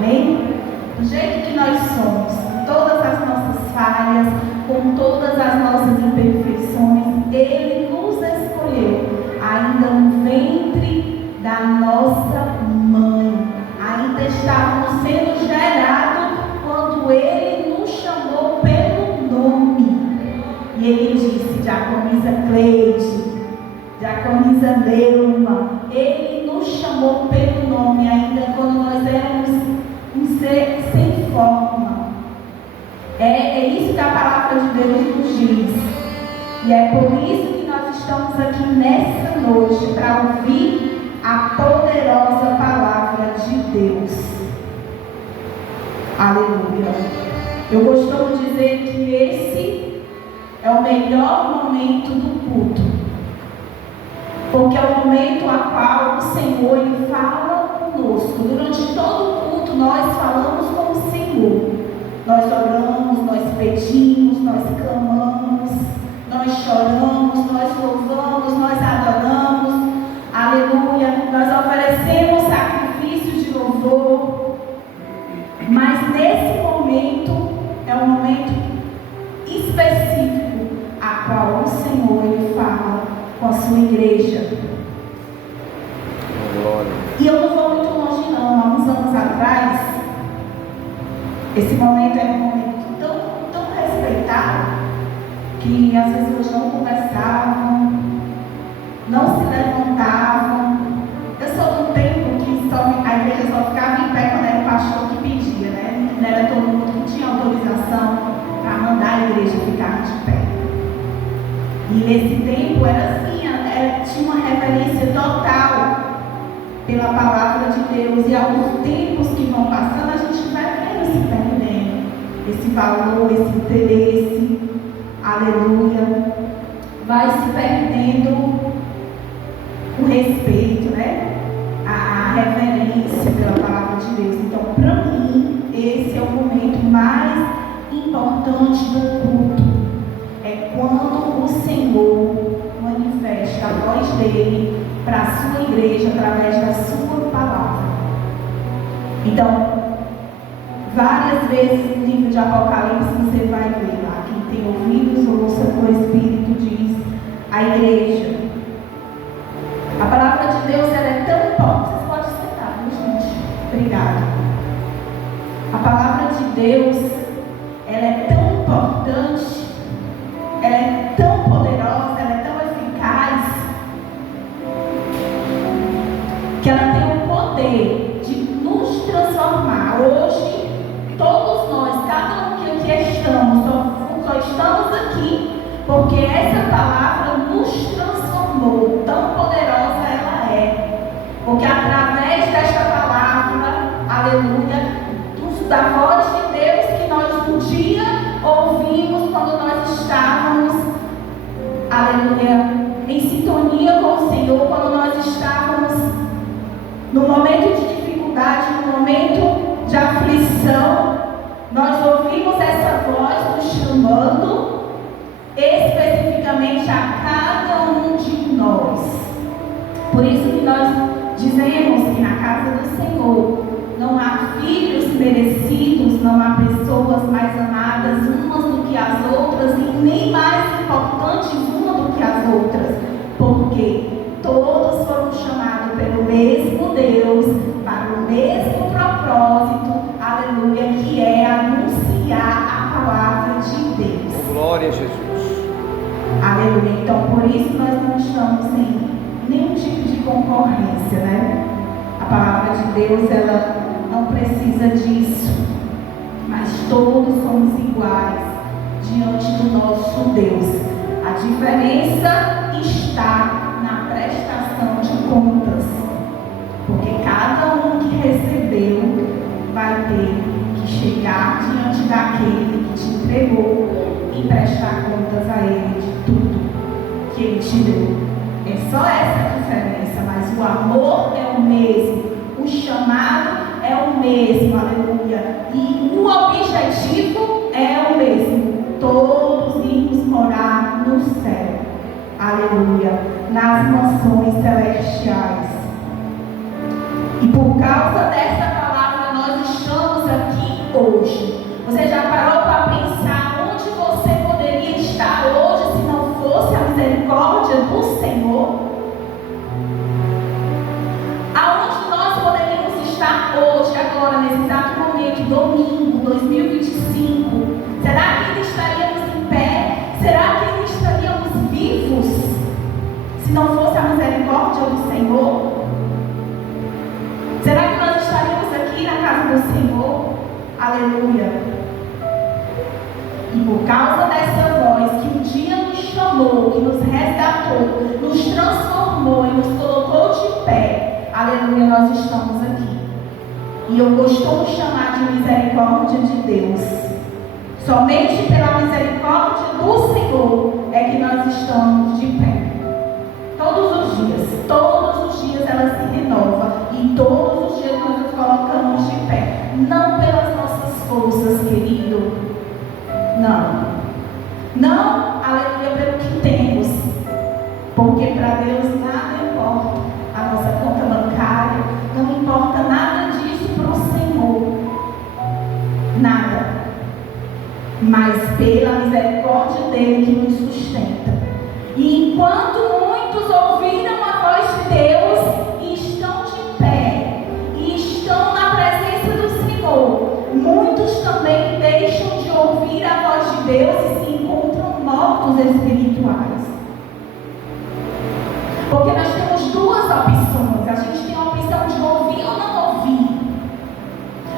Amém? Do jeito que nós somos, com todas as nossas falhas, com todas as nossas imperfeições, Ele nos escolheu ainda no ventre da nossa mãe. Ainda estávamos sendo gerados quando Ele nos chamou pelo nome. E Ele disse: diaconisa Cleide, diaconisa Leuma, Ele nos chamou pelo nome ainda quando nós éramos um ser sem forma. É isso que a palavra de Deus nos diz. E é por isso que nós estamos aqui nessa noite, para ouvir a poderosa palavra de Deus. Aleluia. Eu costumo dizer que esse é o melhor momento do culto, porque é o momento a qual o Senhor Ele fala conosco. Durante todo o culto nós falamos com o Senhor. Nós oramos, nós pedimos, nós clamamos, nós choramos, nós louvamos, nós adoramos. Aleluia. Nós oferecemos sacrifícios de louvor. Mas nesse momento é um momento específico a qual o Senhor Ele fala com a sua igreja. Glória. E eu não vou muito longe não. Há uns anos atrás, esse momento era um momento tão respeitado, que as pessoas não conversavam, não se levantavam. Eu sou do tempo que a igreja só ficava em pé quando era o pastor que pedia, né? Não era todo mundo que tinha autorização para mandar a igreja ficar de pé. E nesse tempo era assim, tinha uma reverência total pela palavra de Deus. E aos tempos que vão passando, a gente vai vendo se perdendo esse valor, esse interesse. Aleluia. Vai se perdendo o respeito, né? A reverência pela palavra de Deus. Então, para mim, esse é o momento mais importante do culto. É quando o Senhor manifesta a voz dele para a sua igreja através da sua palavra. Então, várias vezes no livro de Apocalipse você vai ver lá, quem tem ouvidos ouça o que o Espírito diz à igreja. A palavra de Deus ela é tão importante. Vocês podem sentar, viu, gente? Obrigada. A palavra de Deus ela é tão importante, ela é tão poderosa, ela é tão eficaz, que ela tem o poder de nos transformar. Hoje, todos nós, cada um que aqui estamos, só estamos aqui porque essa palavra nos transformou. Tão poderosa ela é, porque através desta palavra, aleluia, da voz de Deus que nós um dia ouvimos quando nós estávamos, aleluia, em sintonia com o Senhor, quando nós estávamos no momento de dificuldade, no momento de aflição, nós ouvimos essa voz nos chamando especificamente a cada um de nós. Por isso que nós dizemos que na casa do Senhor não há filhos merecidos, não há pessoas mais amadas umas do que as outras e nem mais importantes uma do que as outras, porque todos foram chamados pelo mesmo Deus, para o mesmo propósito, aleluia, que é anunciar a palavra de Deus. Glória a Jesus. Aleluia. Então, por isso nós não estamos em nenhum tipo de concorrência, né? A palavra de Deus, ela não precisa disso, mas todos somos iguais diante do nosso Deus. A diferença está na prestação de contas, porque cada um que recebeu vai ter que chegar diante daquele que te entregou e prestar contas a ele de tudo que ele te deu. É só essa a diferença, mas o amor é o mesmo, o chamado é o mesmo, aleluia, e o objetivo é o mesmo: todos irmos morar no céu, aleluia, nas mansões celestiais. E por causa dessa palavra nós estamos nesse exato momento, domingo, 2025, será que ainda estaríamos em pé? Será que ainda estaríamos vivos se não fosse a misericórdia do Senhor? Será que nós estaríamos aqui na casa do Senhor? Aleluia! E por causa dessa voz que um dia nos chamou, que nos resgatou, nos transformou e nos colocou de pé, aleluia, nós estamos aqui. E eu costumo chamar de misericórdia de Deus. Somente pela misericórdia do Senhor é que nós estamos de pé. Todos os dias ela se renova. E todos os dias nós nos colocamos de pé. Não pelas nossas forças, querido. Não, aleluia, pelo que temos. Porque para Deus nada importa. A nossa conta bancária, não importa nada disso para o Senhor. Nada. Mas pela misericórdia dele que nos sustenta. E enquanto muitos ouviram a voz de Deus e estão de pé, e estão na presença do Senhor, muitos também deixam de ouvir a voz de Deus e se encontram mortos espirituais. Porque nós temos duas opções. A gente tem a opção de ouvir ou não ouvir.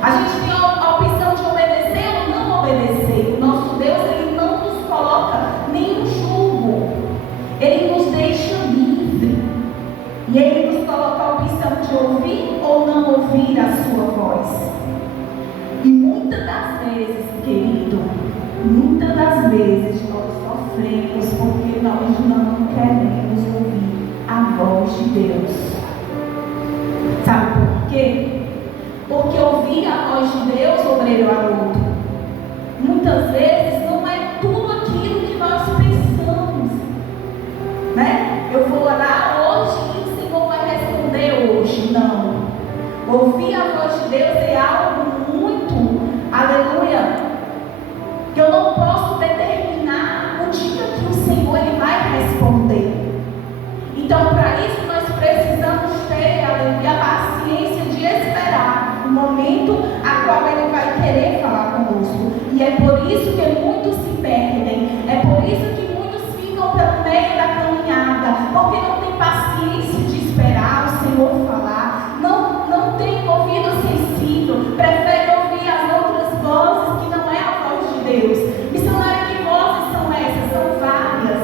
A gente tem a opção de obedecer ou não obedecer. O nosso Deus, ele não nos coloca nenhum jugo. Ele nos deixa livre. E ele nos coloca a opção de ouvir ou não ouvir a sua voz. E muitas das vezes, querido, muitas das vezes nós sofremos porque nós não queremos ouvir a voz de Deus. Sabe por quê? Porque ouvir a voz de Deus, obreiro Haroldo, muitas vezes não é tudo aquilo que nós pensamos, né? Eu vou orar hoje e o Senhor vai responder hoje. Não. Ouvir a voz de Deus é algo muito, aleluia, que eu não posso determinar o dia que o Senhor ele vai responder. Então, para isso, nós precisamos ter a paciência de esperar o momento a qual Ele vai querer falar conosco. E é por isso que muitos se perdem. É por isso que muitos ficam pelo meio da caminhada. Porque não tem paciência de esperar o Senhor falar. Não tem ouvido sensível. Prefere ouvir as outras vozes que não é a voz de Deus. Missionária, que vozes são essas? São várias.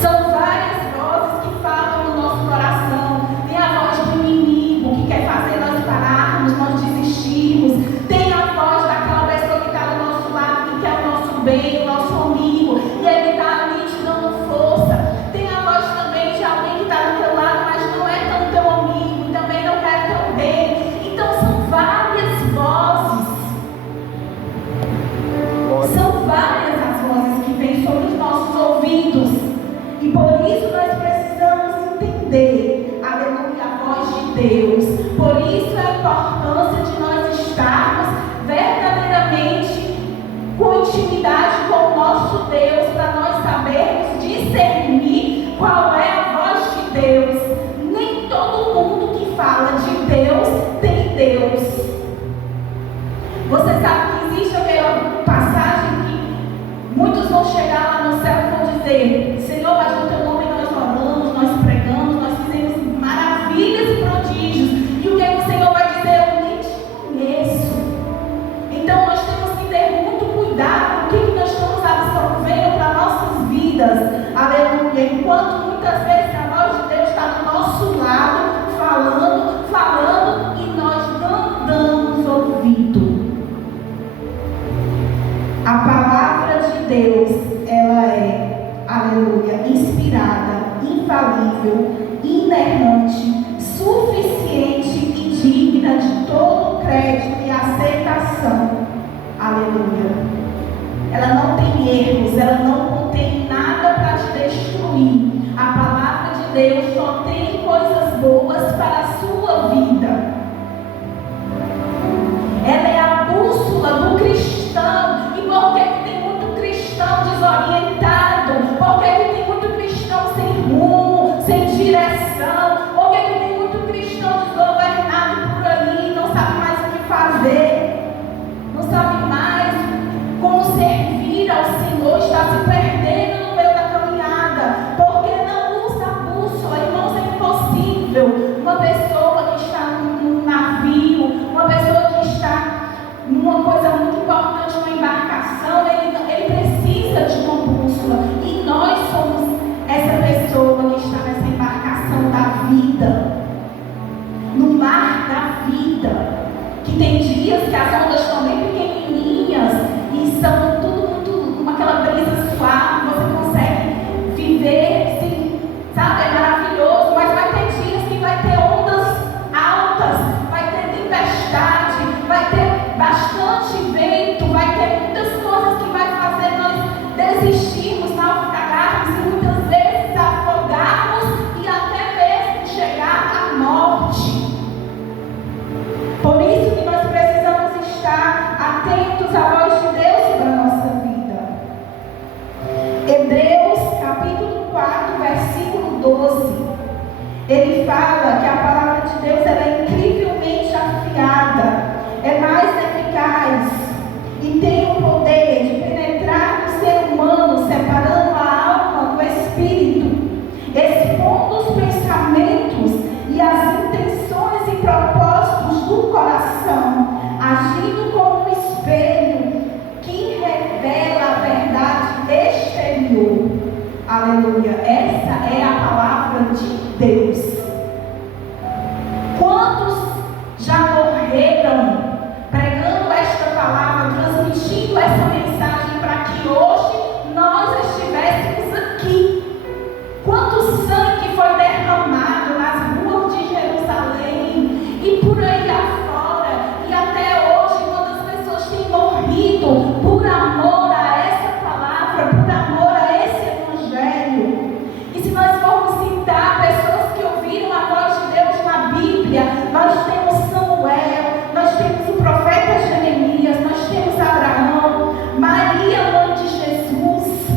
São várias vozes que falam no nosso coração. Tem a voz do inimigo que quer fazer nós pararmos, nós desistirmos. Tem a voz daquela pessoa que está do nosso lado, que quer o nosso bem, o nosso amigo, e ele está ali te dando força. Tem a voz também de alguém que está do teu lado, mas não é tão teu amigo, e também não quer teu bem. Então são várias vozes. São várias as vozes que vêm sobre os nossos ouvidos. E por isso nós precisamos entender, aleluia, a voz de Deus. Por isso a importância de nós estarmos verdadeiramente com intimidade com o nosso Deus, para nós sabermos discernir qual é a voz de Deus. Nem todo mundo que fala de Deus tem Deus. Você sabe que existe aquela passagem que muitos vão chegar lá no céu e vão dizer: Senhor, mas no teu nome nós oramos, nós pregamos, nós fizemos maravilhas e prodígios. E o que o Senhor vai dizer? Eu nem te conheço. Então nós temos que ter muito cuidado com o que nós estamos absorvendo para nossas vidas. Aleluia. Enquanto muitas vezes a voz de Deus está do nosso lado, falando, e nós não damos ouvido. A palavra de Deus, ela é, aleluia, inspirada, infalível, inerrante, suficiente e digna de todo crédito e aceitação. Aleluia. Ela não tem erros, ela não contém nada para te destruir. A palavra de Deus só tem coisas boas para a sua vida. Ela é a bússola do cristão. E por que tem muito cristão desorientado? Por que tem muito cristão sem rumo, sem direção? Por que tem muito cristão desgovernado por aí, não sabe atentos à voz de Deus sobre a nossa vida. Hebreus capítulo 4, versículo 12. Ele fala que a palavra de Deus ela é incrivelmente afiada, é mais eficaz e tem o poder de penetrar no ser humano, separando a alma do espírito, expondo os pensamentos e as intenções e propósitos do coração, agindo como um espelho que revela a verdade exterior. Aleluia. Essa é a palavra de Deus. Quantos já morreram pregando esta palavra, transmitindo essa mensagem para que hoje nós estivéssemos aqui? Quanto sangue foi derramado nas ruas de Jerusalém e por aí afora, e até hoje quantas pessoas têm morrido por amor a essa palavra, por amor a esse evangelho. E se nós formos citar pessoas que ouviram a voz de Deus na Bíblia, nós temos Samuel, nós temos o profeta Jeremias, nós temos Abraão, Maria, mãe de Jesus,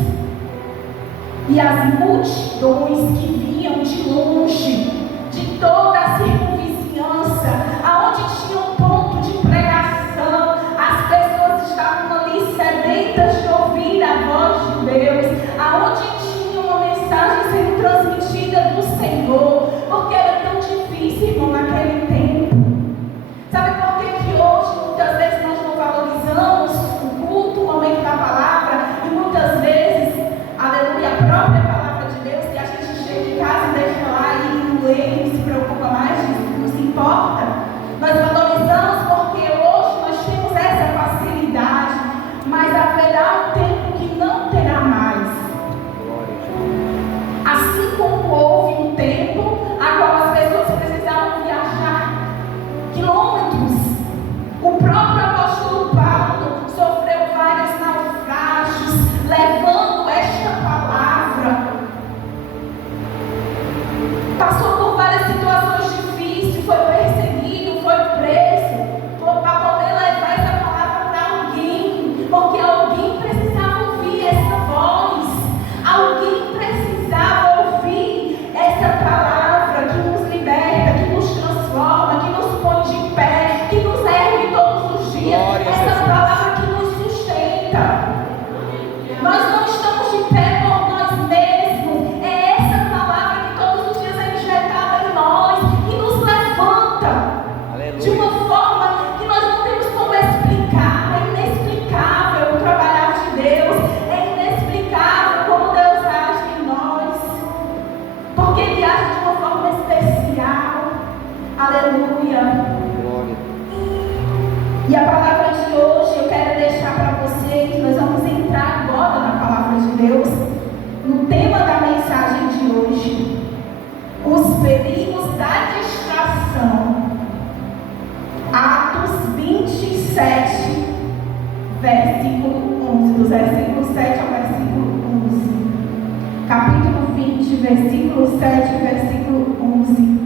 e as multidões que vinham de longe, de toda a circunvizinhança, aonde tinha um ponto de pregação, as pessoas estavam ali sedentas de ouvir a voz de Deus, aonde tinha uma mensagem sendo transmitida do Senhor, porque era tão difícil, irmão, naquele tempo. Sabe por que hoje muitas vezes nós não valorizamos o culto, o momento da palavra, e muitas vezes, aleluia, a própria palavra de Deus, que a gente chega em casa e deixa lá e não lê, e não se preocupa mais, não se importa. Nós valorizamos porque hoje nós temos essa facilidade, mas haverá um tempo que não terá mais. Assim como houve um tempo a qual as pessoas precisavam viajar quilômetros. O próprio apóstolo Paulo sofreu vários naufrágios, levando esta palavra. Passou por várias situações difíceis, foi perseguido, foi preso, para poder levar essa palavra para alguém, porque alguém precisava ouvir essa voz, alguém precisava ouvir essa palavra que nos liberta, que nos transforma, que nos põe de pé, que nos ergue todos os dias, essa palavra que nos sustenta. Nós não estamos de pé por nós mesmos, é essa palavra que todos os dias é injetada em nós, que nos levanta. Aleluia. De uma forma que nós não temos como explicar. É inexplicável o trabalhar de Deus, é inexplicável como Deus age em nós, porque Ele age de uma forma especial. Aleluia. Glória. E a palavra de hoje eu quero deixar para vocês, nós vamos entrar agora na palavra de Deus, no tema da mensagem de hoje, os perigos da distração. Atos 27, versículo 11, do versículo 7 ao versículo 11. Capítulo 20, versículo 7 e versículo 11.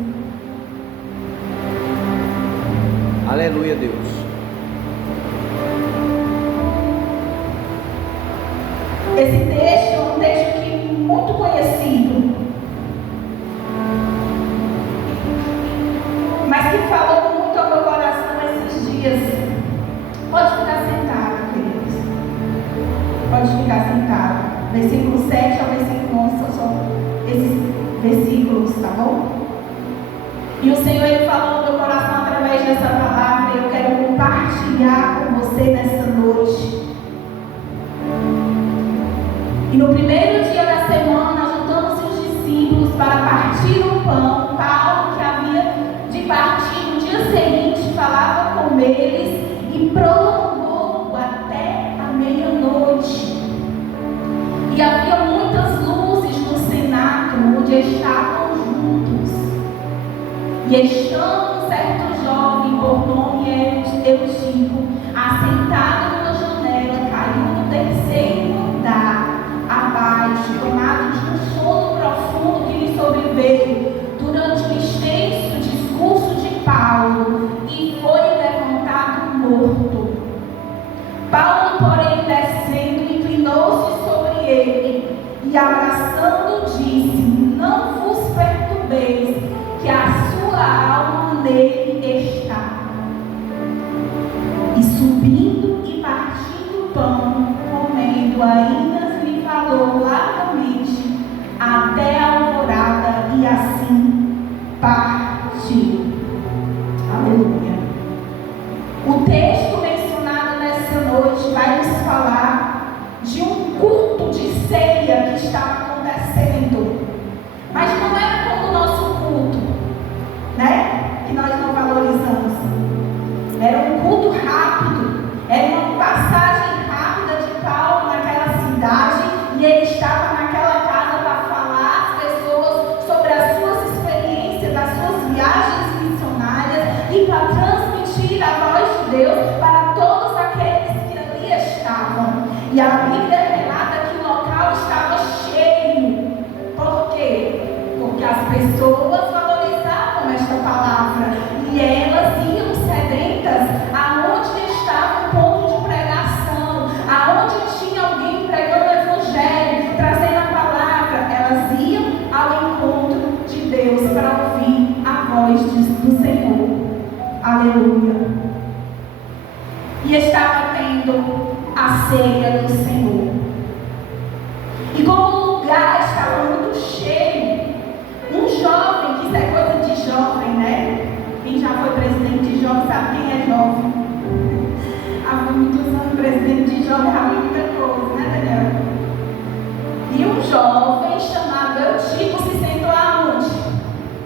Aleluia, Deus. Esse texto é um texto que é muito conhecido, mas que falou muito ao meu coração esses dias. Pode ficar sentado, queridos. Pode ficar sentado. Versículo 7 ao versículo 11 são esses versículos, tá bom? E o Senhor, Ele falou no meu coração através dessa palavra, e eu quero compartilhar com você nessa noite. E no primeiro dia da semana, juntando-se os discípulos para partir o pão, Paulo, que havia de partir no dia seguinte, falava com eles e prolongou até a meia-noite. E havia muitas luzes no cenáculo onde estavam juntos. E estando um certo jovem, por nome Eutico, assentado numa janela, caiu no terceiro andar, abaixo, tomado de um sono profundo que lhe sobreveio durante o extenso discurso de Paulo, e foi levantado morto. partiu. Aleluia. O texto mencionado nessa noite vai nos falar de um culto de ceia que estava acontecendo. Mas não era como o nosso culto, né? Que nós não valorizamos. Era um culto rápido. Era uma passagem rápida de Paulo naquela cidade. E ele estava naquela casa para falar às pessoas sobre as suas experiências, as suas viagens missionárias e para transmitir a voz de Deus para todos aqueles que ali estavam. E a Bíblia relata que o local estava cheio. Por quê? Porque as pessoas valorizavam esta palavra e elas iam sedentas aonde estava o ponto de pregação, aonde tinha alguém pregando o evangelho, trazendo a palavra. Elas iam ao encontro de Deus para ouvir a voz do Senhor. Aleluia. E estava tendo a ceia do Senhor. E como o lugar estava muito cheio, um jovem, que isso é coisa de jovem, né? Quem já foi presidente de jovem sabe quem é jovem. Há muitos anos presidente de jovem, há muita coisa, né, Daniel? E um jovem chamado Eutico se sentou aonde?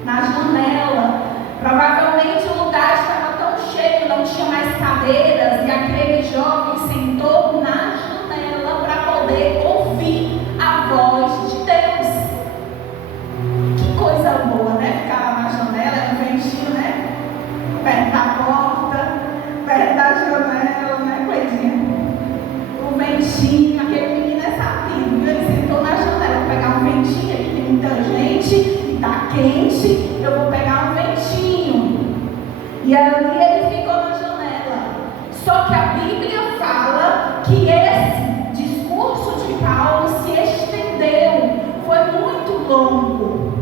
Na janela. Provavelmente o lugar estava tão cheio, não tinha mais cadeiras, e aquele jovem sentou na janela para poder ouvir a voz de Deus. Que coisa boa, né? Ficar lá na janela, no ventinho, né? Perto da porta, perto da janela, né, Cleitinha? O ventinho, aquele menino é sabido, viu? Ele sentou na janela, vou pegar um ventinho, aqui tem muita gente, e tá quente, eu vou pegar um ventinho. E ali ele ficou na janela. Só que a Bíblia fala que esse discurso de Paulo se estendeu, foi muito longo,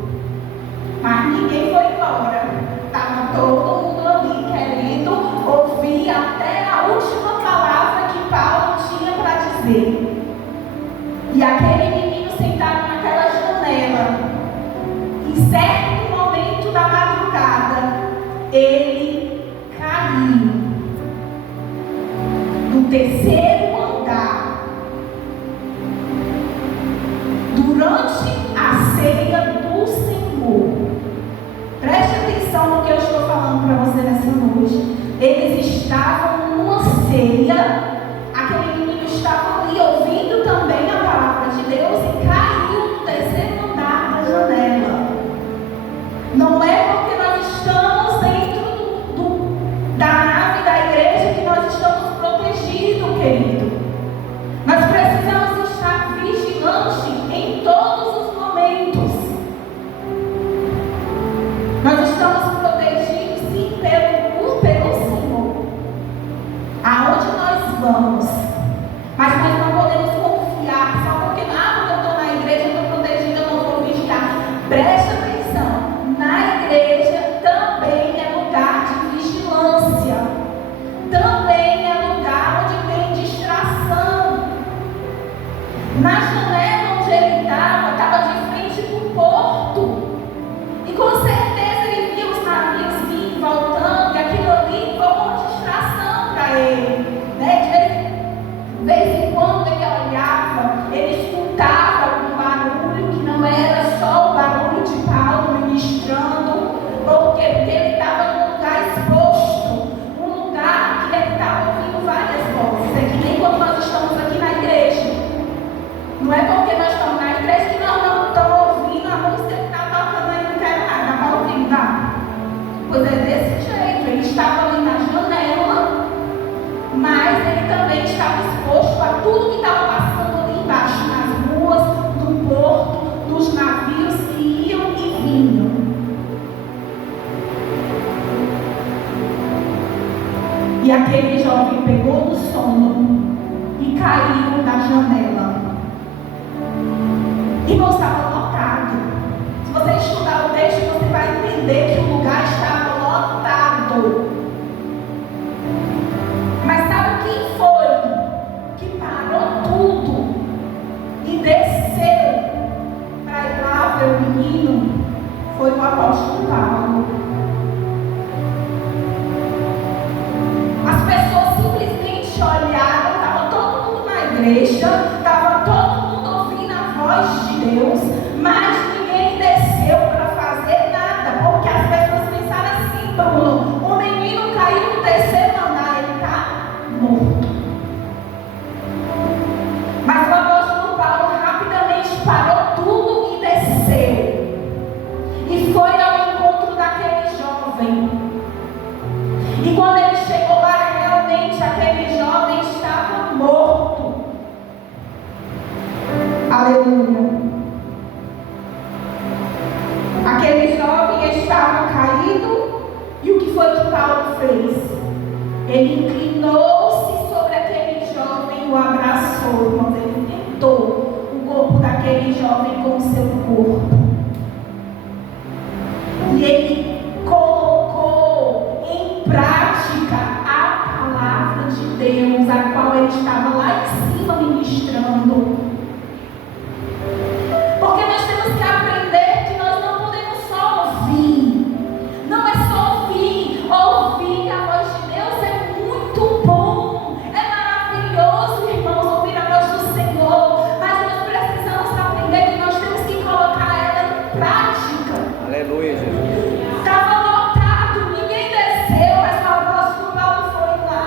mas ninguém foi embora. Estava todo mundo ali querendo ouvir até a última palavra que Paulo tinha para dizer. E aquele menino sentado naquela janela, em certo momento da madrugada, ele caiu do terceiro andar durante a ceia do Senhor. Preste atenção no que eu estou falando para você nessa noite. Eles estavam numa ceia, aquele menino estava ali ouvindo também a palavra de Deus e caiu do terceiro andar da janela. Não é porque nós estamos dentro da nave da igreja que nós estamos protegidos, querido. Nós precisamos estar vigilantes em todos os momentos. Nós estamos protegidos, sim, pelo Senhor. Aonde nós vamos. Mas nós não podemos confiar só porque, porque eu estou na igreja, eu estou protegido, eu não vou vigiar. Presta atenção. Na igreja também é lugar de vigilância. Também é lugar onde tem distração. Na janela onde ele estava de frente para o porto. E com certeza ele via os navios vindo, voltando, e aquilo ali foi uma distração para ele. Né? De vez em quando ele olhava, ele escutava algum barulho que não era só o barulho de Paulo ministrando. Por quê? Porque ele estava num lugar exposto, um lugar que ele estava ouvindo várias vozes. É que nem quando nós estamos aqui na igreja. Não é porque nós estamos na igreja que nós não estamos ouvindo a música que está tocando aí, não quero nada, dá para ouvir, tá? Pois é desse jeito, ele estava ali na janela, mas ele também estava exposto a tudo que estava passando ali embaixo, nas ruas, no porto, nos navios que iam e vinham. E aquele jovem pegou no sono e caiu da janela. Irmão, estava lotado. Se você estudar o texto, você vai entender que o lugar estava lotado. Mas sabe quem foi que parou tudo e desceu para ir lá ver o menino? Foi o apóstolo apóstolo Paulo. As pessoas simplesmente olharam, estava todo mundo na igreja, estava todo mundo ouvindo a voz de Deus, mas ninguém desceu para fazer nada, porque as pessoas pensaram assim: Bruno, o menino caiu no terceiro andar, ele está morto. Mas o apóstolo Paulo rapidamente parou tudo e desceu. E foi ao encontro daquele jovem. E quando ele chegou lá, realmente aquele jovem estava morto. Aleluia. Aquele jovem estava caído. E o que foi que Paulo fez? Ele inclinou-se sobre aquele jovem e o abraçou. Irmãos, ele tentou o corpo daquele jovem com o seu corpo. E ele colocou em prática a palavra de Deus, a qual ele estava lá em cima ministrando. Porque nós temos que aprender que nós não podemos só ouvir. Não é só ouvir. Ouvir a voz de Deus é muito bom. É maravilhoso, irmãos, ouvir a voz do Senhor. Mas nós precisamos aprender que nós temos que colocar ela em prática. Aleluia, Jesus. Estava lotado, ninguém desceu, mas o apóstolo Paulo foi lá.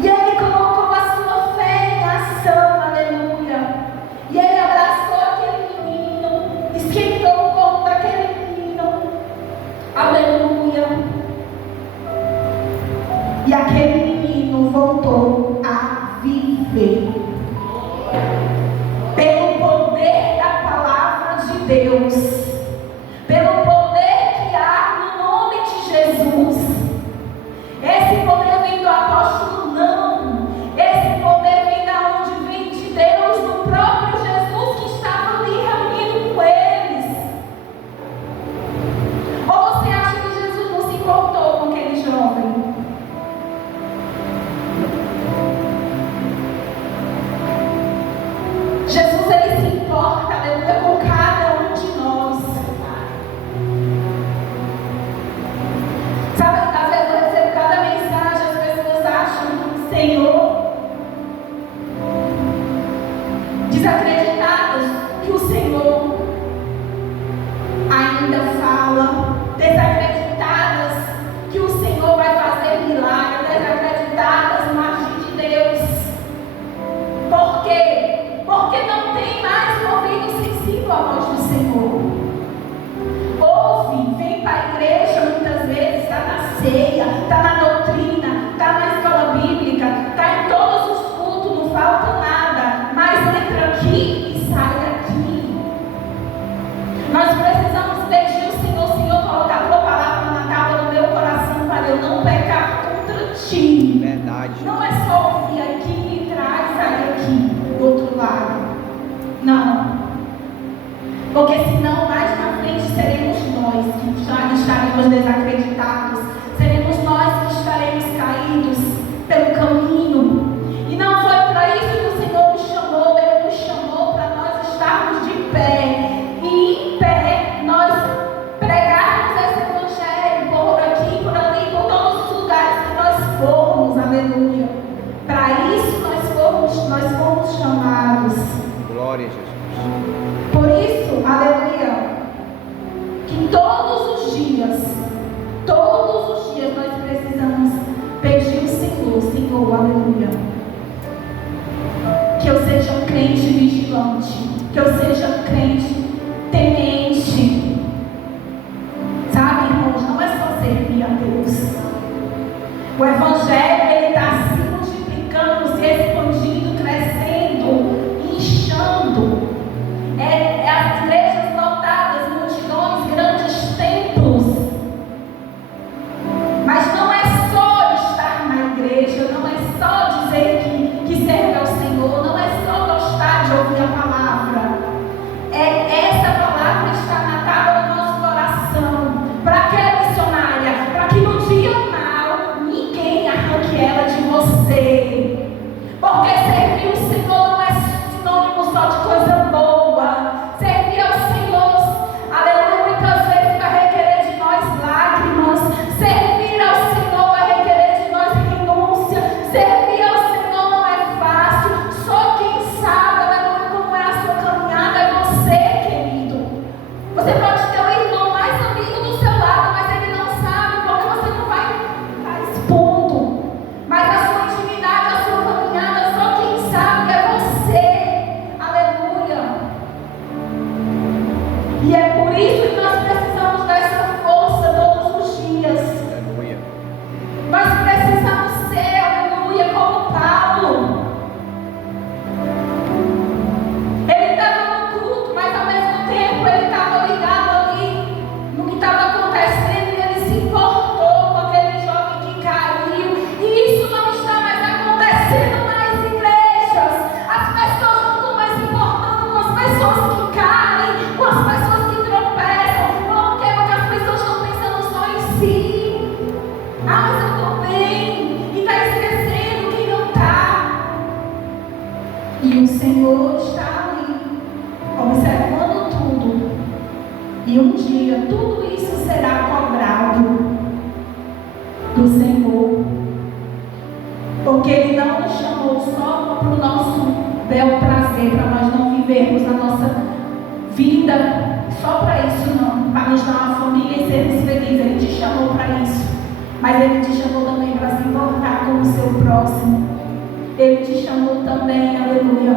E ele colocou a sua fé em ação, aleluia. E ele abraçou aquele menino, esquentou o corpo daquele menino, aleluia. E aquele menino voltou a viver. Pelo poder da palavra de Deus, pelo poder que há no nome de Jesus. Esse poder vem do apóstolo? Não. Esse poder vem da onde vem de Deus, do próprio Jesus que estava ali reunido com eles. Ou você acha que Jesus não se importou com aquele jovem? Jesus, ele se importa, aleluia, com cada um de nós. Sabe, às vezes eu recebo cada mensagem, as pessoas acham que o Senhor, desacreditadas que o Senhor ainda fala, desacreditadas que o Senhor vai fazer milagre, desacreditadas no agir de Deus. Por quê? Porque não tem mais ouvido sensível à voz do Senhor. Ouve, vem para a igreja muitas vezes, está na ceia, está na doutrina, está na escola bíblica, está em todos os cultos, não falta nada, mas entra aqui e sai daqui. Nós precisamos pedir ao Senhor: Senhor, coloca a tua palavra na tábua do meu coração para eu não pecar contra ti. Verdade. Não é só ouvir aqui e traz, sai daqui do outro lado. Não. Porque senão mais na frente seremos nós que já estaremos desacreditados. Seremos nós que estaremos caídos pelo caminho. E não foi para isso que o Senhor nos chamou. Ele nos chamou para nós estarmos de pé. E em pé nós pregarmos esse evangelho por aqui, por ali, por todos os lugares que nós formos. Aleluia. Para isso nós fomos chamados. Glória a Jesus. Por isso, aleluia, que todos os dias nós precisamos pedir ao Senhor: Senhor, aleluia, que eu seja um crente vigilante, que eu seja um crente temente. Sabe, irmãos, não é só servir a Deus. O evangelho, ele está se multiplicando, se expandindo, crescendo, inchando. As igrejas lotadas, multidões, grandes templos. Mas não é só estar na igreja, não é só dizer que serve ao Senhor, não é só gostar de ouvir a palavra. Essa palavra está na tábua do nosso coração. Para que, missionária? Para que no dia mal ninguém arranque bel prazer para nós não vivermos a nossa vida só para isso, não, para nos dar uma família e sermos felizes. Ele te chamou para isso, mas Ele te chamou também para se importar com o seu próximo. Ele te chamou também, aleluia,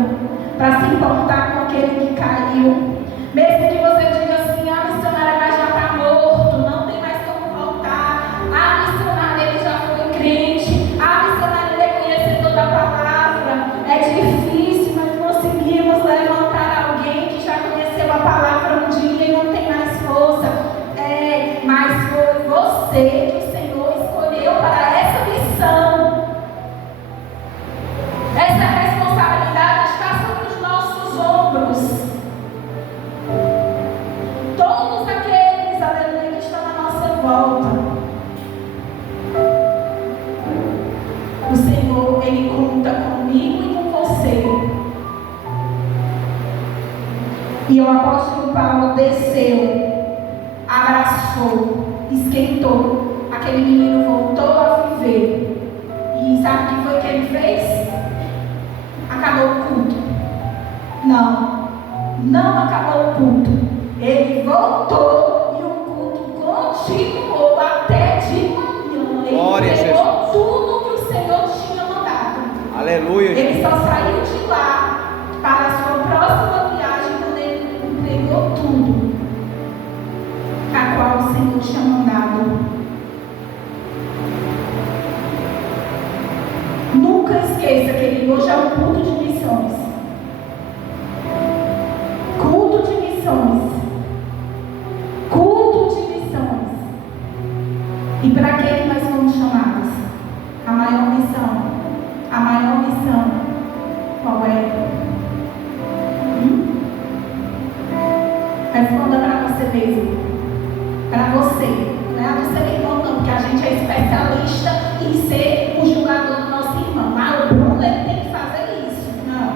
para se importar com aquele que caiu. Mesmo que você diga assim: ah, missionária, mas já está morto, não tem mais como voltar. Ah, missionária, ele já foi crente. Ah, missionária, ele é conhecedor da palavra. É difícil, nós conseguimos levantar alguém que já conheceu a palavra um dia e não tem mais força. Mas foi você que o Senhor escolheu para essa missão. Essa responsabilidade está sobre os nossos ombros. Todos aqueles, aleluia, que estão à nossa volta, o Senhor, Ele conta comigo e com você. E o apóstolo Paulo desceu, abraçou, esquentou. Aquele menino voltou a viver. E sabe o que foi que ele fez? Acabou o culto. Não acabou o culto. Ele voltou e o culto continuou até de manhã. Ele entregou tudo que o Senhor tinha mandado. Aleluia. Ele só saiu de lá para a sua próxima viagem quando ele entregou tudo a qual o Senhor tinha mandado. Nunca esqueça, querido, hoje é um culto de missões. Culto de missões. Culto de missões. E para que nós fomos chamados? A maior missão. A maior missão. Qual é? Responda para você mesmo. Para você. Não é a do seu irmão, não, porque a gente é especialista em ser o julgador do nosso irmão. Ah, o Bruno, ele tem que fazer isso. Não.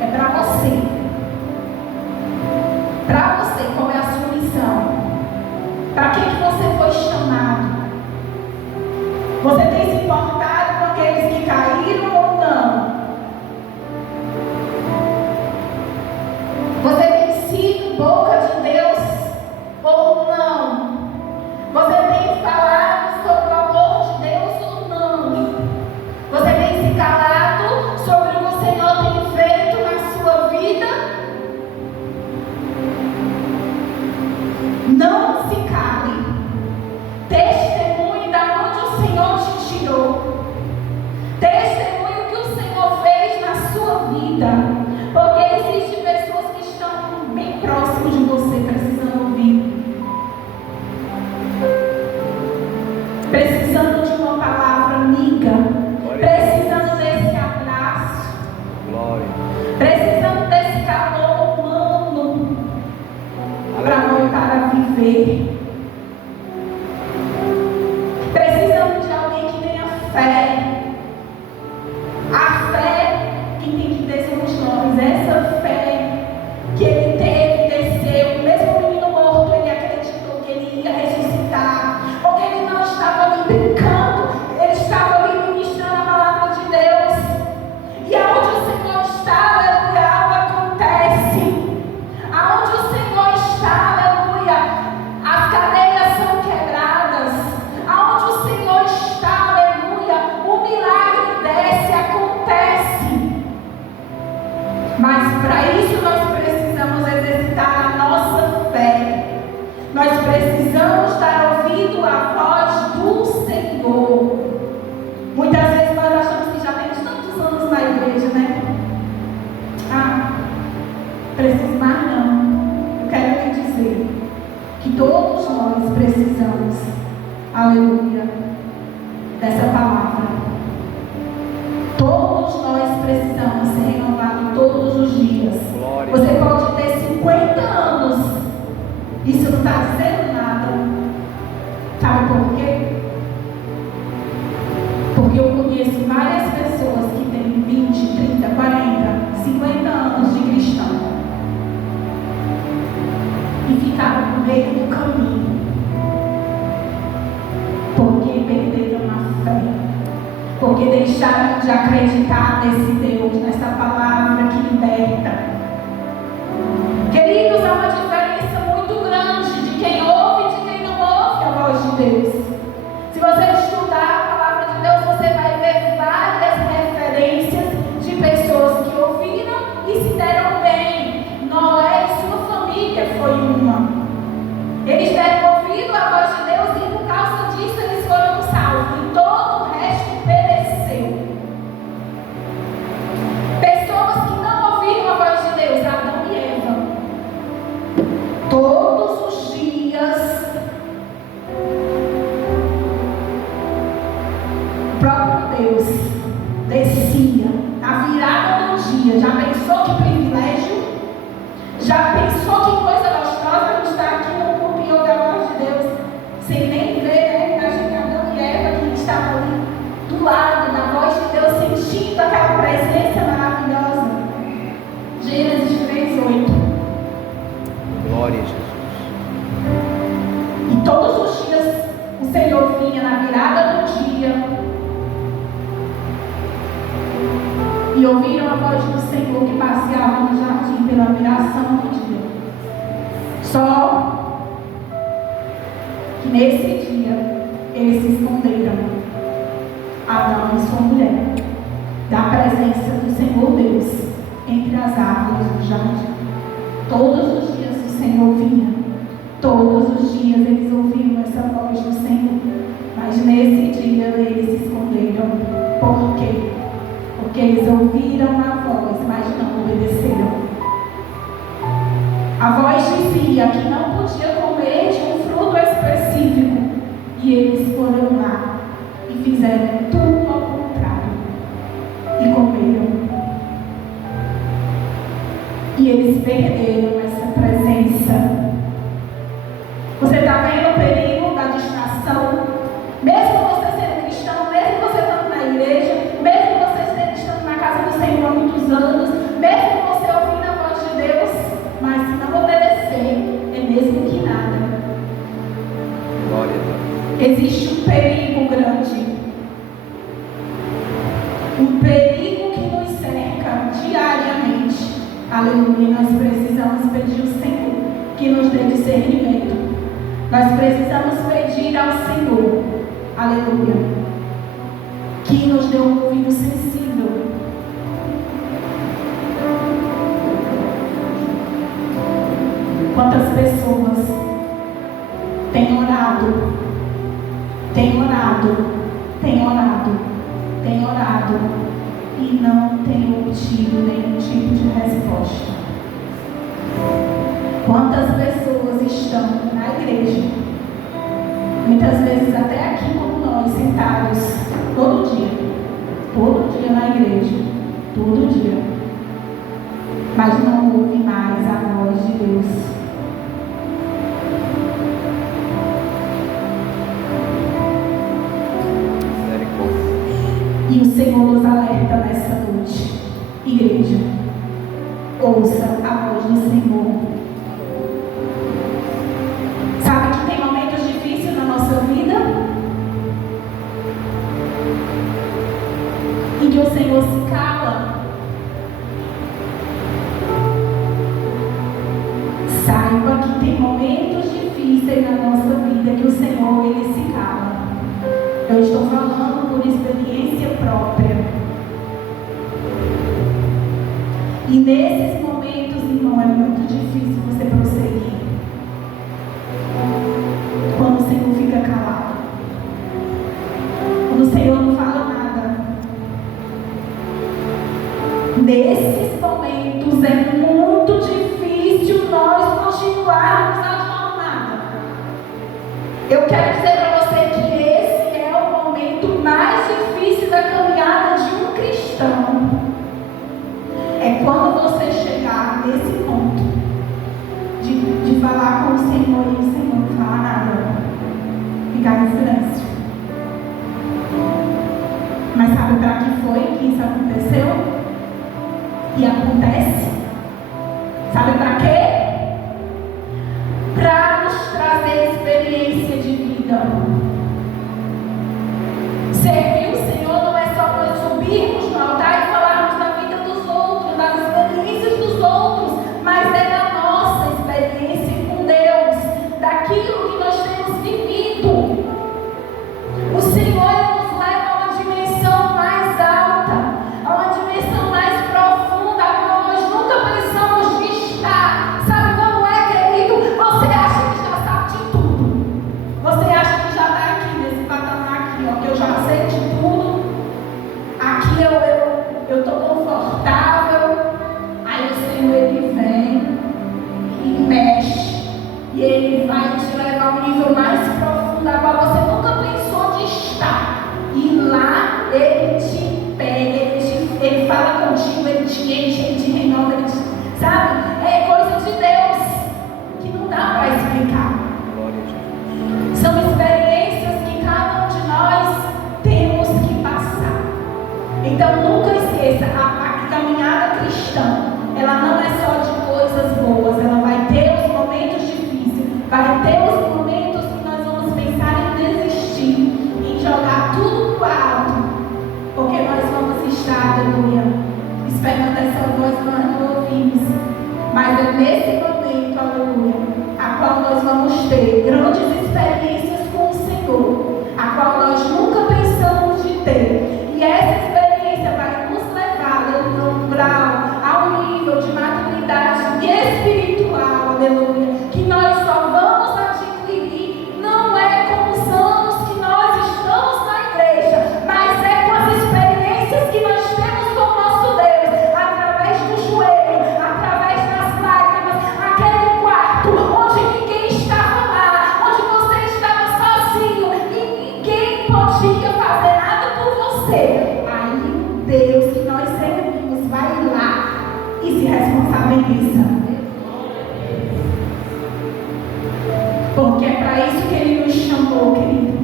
É para você. Para você, qual é a sua missão? Para que você foi chamado? Você tem se importado com aqueles que caíram ou não? Você tem sido boca de Deus ou não? Você tem falado sobre o amor de Deus ou não? Você tem se calado sobre o que o Senhor tem feito na sua vida? Não se cale. Testemunhe da onde o Senhor te tirou. Testemunhe o que o Senhor fez na sua vida. Porque existem pessoas que estão bem próximas de você, precisando ouvir. Precisando de uma palavra amiga. Precisando desse abraço. Glória. Precisando desse calor humano. Para voltar a viver. Precisamos de alguém que tenha fé. A fé que tem que ter somos nós. Essa fé que ele teve, desceu. Mesmo o menino morto, ele acreditou que ele ia ressuscitar. Porque ele não estava ali brincando. Ele estava ali ministrando a palavra de Deus. E aonde o Senhor está, aleluia, algo acontece. Aonde o Senhor está, aleluia, as cadeias são quebradas. Aonde o Senhor está, aleluia, o milagre desce, acontece. Mas para isso nós precisamos exercitar a nossa fé. Nós precisamos dar ouvido à voz do Senhor. Muitas vezes nós achamos que já temos tantos anos na igreja, né? Ah, preciso mais não. Eu quero lhe dizer que todos nós precisamos, aleluia, dessa palavra. Todos nós precisamos ser renovados todos os dias. Glória. Você pode ter 50 anos. Isso não está dizendo nada. Sabe por quê? Porque eu conheço várias pessoas que têm 20, 30, 40, 50 anos de cristão e ficaram no meio do caminho porque perderam a fé, porque porque deixaram de acreditar nesse Deus, nessa palavra que liberta. Queridos, há uma diferença muito grande de quem ouve e de quem não ouve a voz de Deus. Se você estudar a palavra de Deus, você vai ver várias referências de pessoas que ouviram e se deram bem. Noé e sua família foi uma. Eles deram ouvido à voz de Deus e por causa disso eles foram salvos. E todo o resto pereceu. Pessoas que não ouviram a voz de Deus, Adão e Eva, todos os dias, o próprio Deus descia na virada do dia. Já pensou que privilégio? Já pensou que coisa gostosa de estar aqui no cumprimento da voz de Deus, sem nem ver, né? Imagina Adão e Eva que estavam ali do lado da voz de Deus, sentindo aquela presença maravilhosa. Gênesis 3:8. Glória a Jesus. E todos os dias o Senhor vinha na virada do dia e ouviram a voz do Senhor que passeava no jardim pela viração do dia. Só que nesse dia eles se esconderam, Adão e sua mulher, da presença do Senhor Deus entre as árvores do jardim. Todos os dias o Senhor vinha, todos os dias eles ouviram essa voz do Senhor, mas nesse dia eles se esconderam. Por quê? Porque eles ouviram a voz, mas não obedeceram. A voz dizia que não podia comer de um fruto específico, e eles foram lá e fizeram tudo ao contrário e comeram. E eles perderam essa presença. Você está vendo o perigo da distração? Mesmo você sendo cristão, mesmo você estando na igreja, mesmo você estando na casa do Senhor há muitos anos, mesmo você ouvindo a voz de Deus, mas se não obedecer, é mesmo que nada. Glória a Deus. Existe um perigo grande. Um perigo que nos cerca diariamente. Aleluia. Nós precisamos pedir ao Senhor que nos dê discernimento. Nós precisamos pedir ao Senhor, aleluia, que nos dê um ouvido sensível. Quantas pessoas têm orado, e não têm obtido nenhum tipo de resposta? Quantas pessoas estão na igreja, muitas vezes até aqui como nós, sentados todo dia na igreja, todo dia, mas não ouve mais a voz de Deus. E o Senhor nos alerta nessa noite. Igreja, ouça a voz do Senhor. Sabe que tem momentos difíceis na nossa vida em que o Senhor se cala. Saiba que tem momentos difíceis na nossa vida que o Senhor, Ele se cala. Eu estou falando por experiência própria. E nesses momentos, irmão, é muito difícil você prosseguir. Quando o Senhor fica calado. Quando o Senhor não fala nada. Nesses momentos é muito difícil nós continuarmos a jornada. Eu quero dizer para você que esse é o momento mais difícil da caminhada de um cristão. É quando você chegar nesse ponto de falar com o Senhor e o Senhor não falar nada, ficar em silêncio. Mas sabe para que foi que isso aconteceu? E acontece? Sabe para quê? Para nos trazer experiência de vida. Servir o Senhor não é só espírito. O Senhor nos leva a uma dimensão mais alta, a uma dimensão mais profunda, a qual nós nunca pensamos de estar. Sabe como é, querido? Você acha que já sabe de tudo. Você acha que já está aqui, nesse patamar aqui, ó, que eu já sei de tudo. Aqui eu estou confortável. Aí o Senhor, Ele vem e mexe. E Ele vai te levar a um nível mais profundo, a qual você nunca pensou de estar. E lá Ele te pega, Ele fala contigo, Ele te enche, Ele te renova, Ele te... Sabe? É coisa de Deus que não dá para explicar. São experiências que cada um de nós temos que passar. Então nunca esqueça, a caminhada cristã, ela não é só de coisas boas, ela vai ter os momentos difíceis, vai ter os momentos que nós vamos pensar em desistir, em jogar tudo pro alto, porque nós vamos estar, aleluia, esperando essa voz que nós não ouvimos. Mas é nesse momento, aleluia, a qual nós vamos ter grandes experiências com o Senhor, a qual nós nunca pensamos de ter. E essa experiência vai nos levar, aleluia, a um grau, a um nível de maturidade espiritual, aleluia, que nós só vamos adquirir, não é com os anos que nós estamos na igreja, mas é com as experiências que nós temos com o nosso Deus, através do joelho, através das lágrimas, aquele quarto onde ninguém estava lá, onde você estava sozinho e ninguém podia fazer nada por você. Aí o Deus que nós servimos vai lá e se responsabiliza. Porque é para isso que Ele nos chamou, querido.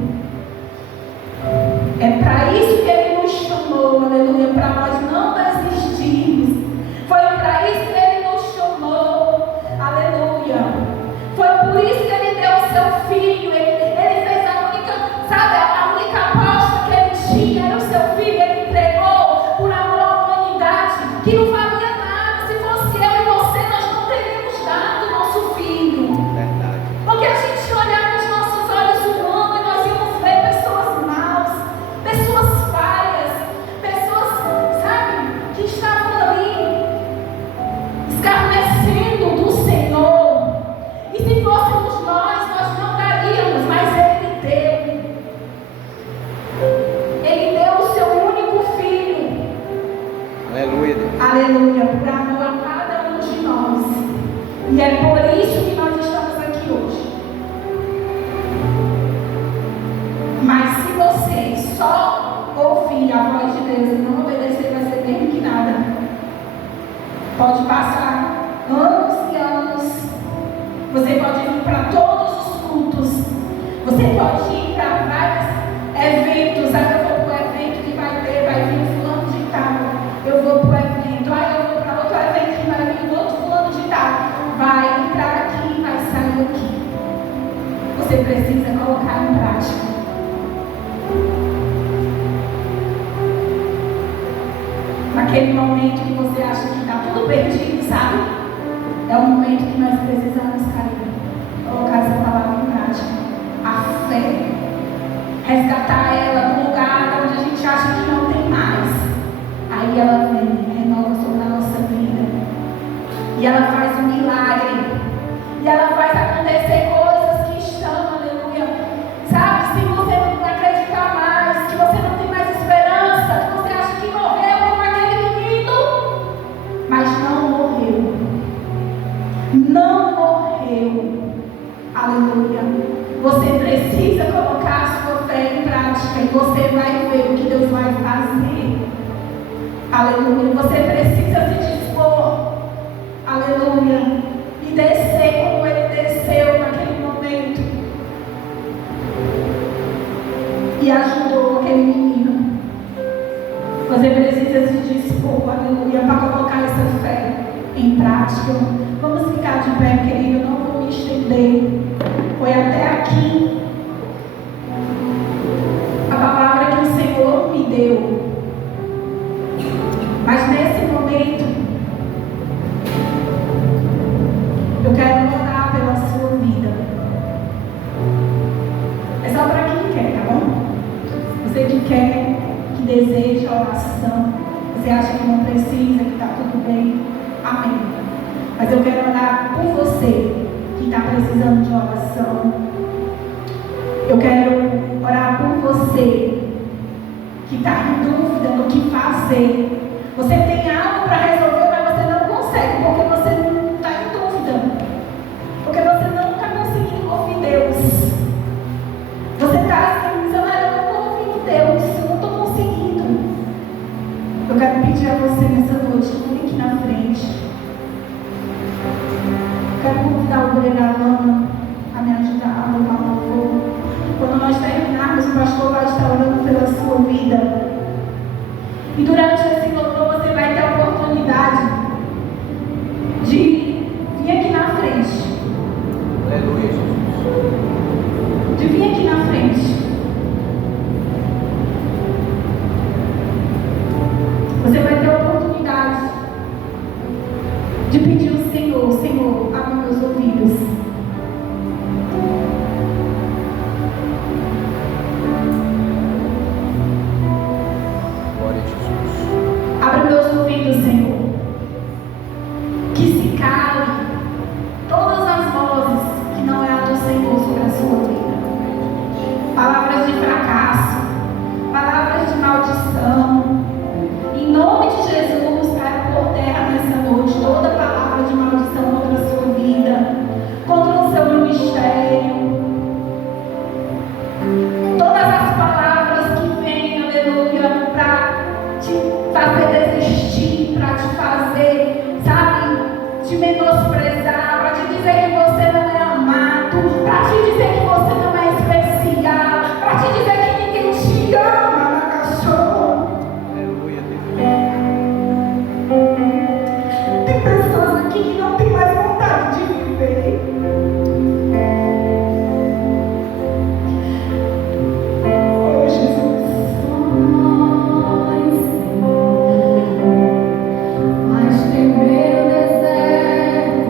É para isso que Ele nos chamou, aleluia, para nós não desistirmos. Foi para isso que Ele nos chamou, aleluia. Foi por isso que Ele deu o seu Filho. Ele fez a única aposta que Ele tinha era o seu Filho. Ele entregou por amor à humanidade, que não valia nada. Se fosse eu e você, nós não teríamos dado o nosso Filho. Verdade. Porque a gente olhar com os nossos olhos humanos e nós íamos ver pessoas maus, pessoas falhas, pessoas, sabe, que estavam ali escarnecendo do Senhor. E se fôssemos nós não daríamos, mas Ele deu. Ele deu o seu único Filho. Aleluia, Deus. Aleluia, por amor a cada um de nós. E é por isso que nós estamos aqui hoje. Mas se você só ouvir a voz de Deus e não obedecer, vai ser mesmo que nada. Pode passar anos e anos. Você pode vir para todos os cultos. Você pode ir para vários eventos. Aí eu vou para o evento que vai vir fulano de tal. Eu vou para o evento. Aí eu vou para outro evento que vai vir outro fulano de tal. Vai entrar aqui e vai sair aqui. Você precisa colocar em prática. Naquele momento que você acha que está tudo perdido, sabe? É o momento que nós precisamos, cair, colocar essa palavra em prática. A fé. Resgatar ela do lugar onde a gente acha que não tem mais. Aí ela vem, renova sobre a nossa vida. E ela faz um milagre. E ela faz acontecer coisas que estão, aleluia. Sabe, se você não acreditar mais, que você não tem mais esperança, que você acha que morreu como aquele menino, mas não morreu. Não morreu. Aleluia. Você precisa colocar a sua fé em prática e você vai ver o que Deus vai fazer. Aleluia. Você precisa se dispor. Aleluia. E descer como Ele desceu naquele momento. E ajudou aquele menino. Você precisa se dispor, aleluia, para colocar essa fé em prática. Vamos ficar de pé, querido. Eu não vou me estender. Foi até aqui a palavra que o Senhor me deu. Mas nesse momento, eu quero orar pela sua vida. Essa quer, que deseja oração, você acha que não precisa, que está tudo bem, amém. Mas eu quero orar por você que está precisando de oração. Eu quero orar por você que está em dúvida do que fazer. Você tem algo para resolver, mas você não consegue, porque você está em dúvida. Porque você não está conseguindo ouvir Deus. Você está assim, dizendo, eu não estou ouvindo Deus, eu não estou conseguindo. Eu quero pedir a você nessa noite, vem aqui na frente. Eu quero convidar o Breno a me ajudar a levar o louvor. Quando nós terminarmos, o pastor vai estar orando pela sua vida. E durante esse louvor você vai ter a oportunidade de vir aqui na frente. Aleluia, Jesus. De vir aqui na frente. Você vai ter a oportunidade de pedir ao Senhor, Senhor, abra meus ouvidos. Glória a Jesus. Abra meus ouvidos, Senhor. Que se cale todas as vozes que não é a do Senhor sobre a sua vida. Palavras de fracasso, palavras de maldição. Em nome de Jesus, caia por terra nessa noite toda palavra de maldição contra a sua vida, contra o seu ministério. Todas as palavras que vêm, aleluia, para te fazer desistir, para te fazer, sabe, te menosprezar, para te dizer que você não é amado, para te dizer que você não é especial, para te dizer que ninguém te ama, cachorro. Aleluia, Deus. Tem pessoas aqui que não têm mais vontade de viver. Oh, Jesus. Mas temer o deserto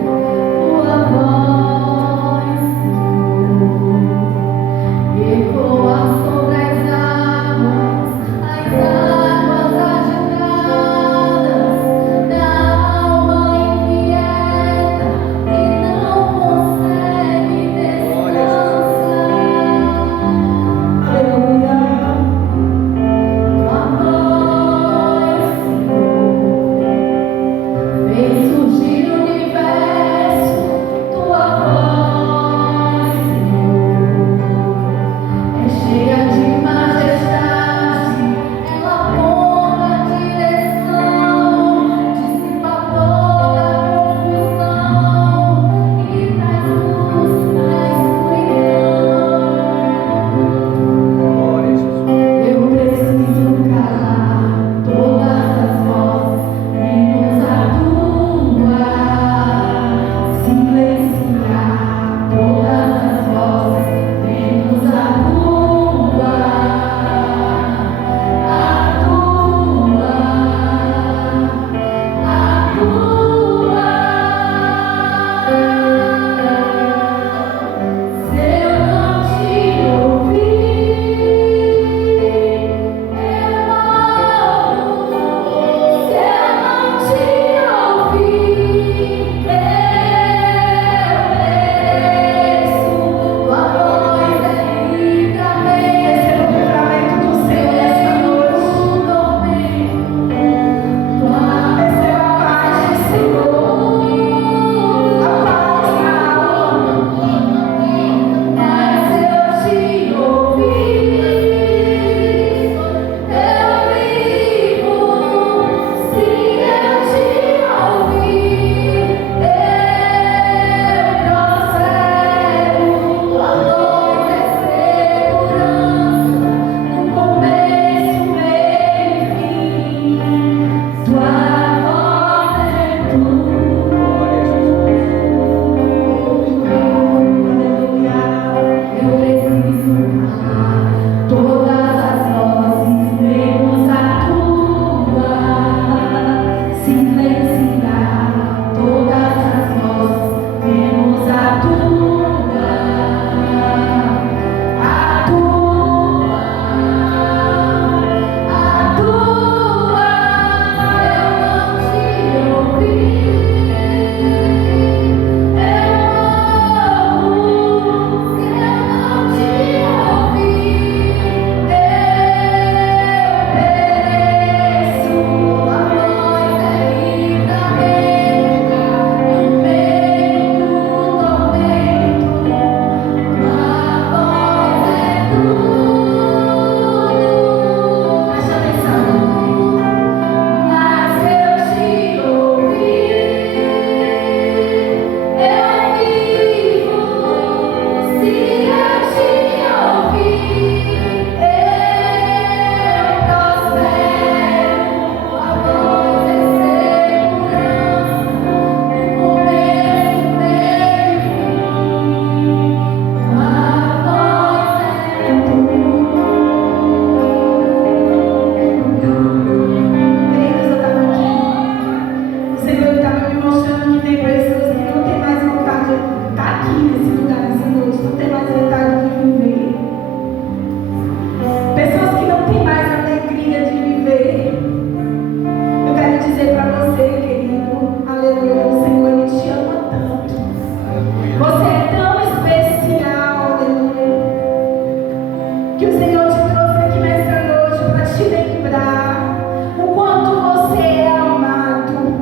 que o Senhor te trouxe aqui nessa noite para te lembrar o quanto você é amado.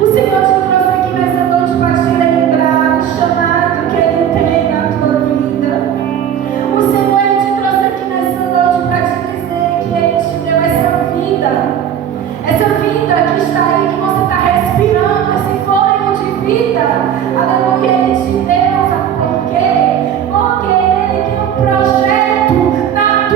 O Senhor te trouxe aqui nessa noite para te lembrar do chamado que Ele tem na tua vida. O Senhor Ele te trouxe aqui nessa noite para te dizer que Ele te deu essa vida que está aí, que você está respirando, esse fôlego de vida. Aleluia, Ele te deu, sabe por quê? Porque Ele tem um projeto na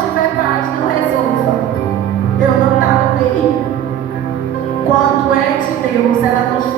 tiver paz, não resolva. Eu não estou no meio. Quando é de Deus, ela nos